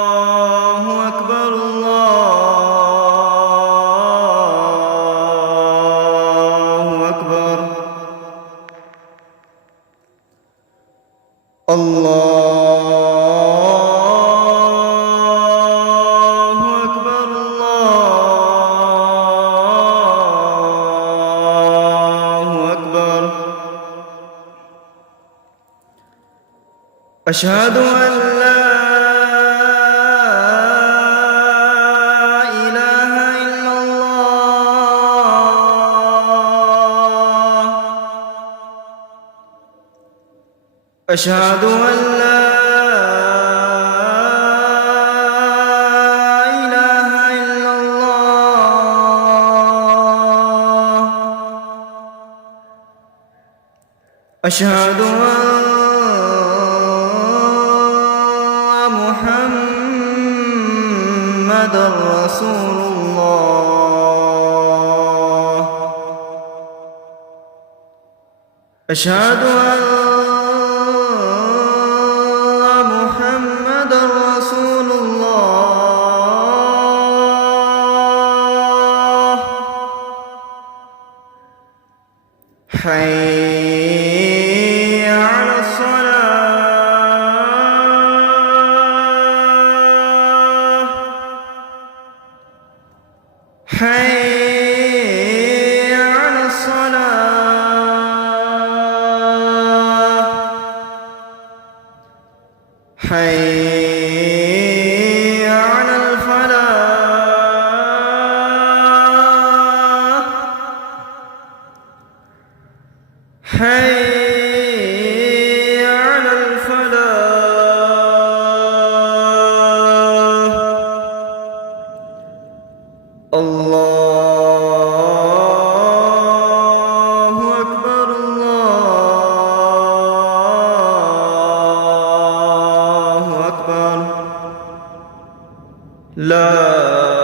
الله أكبر الله أكبر الله أكبر الله أكبر أشهد أن لا إله إلا الله أشهد أن لا إله إلا الله أشهد أن محمد رسول الله أشهد أن محمد رسول الله حي على الصلاة حي على الصلاة حي على الفلاح حي على الفلاح الله أكبر الله أكبر لا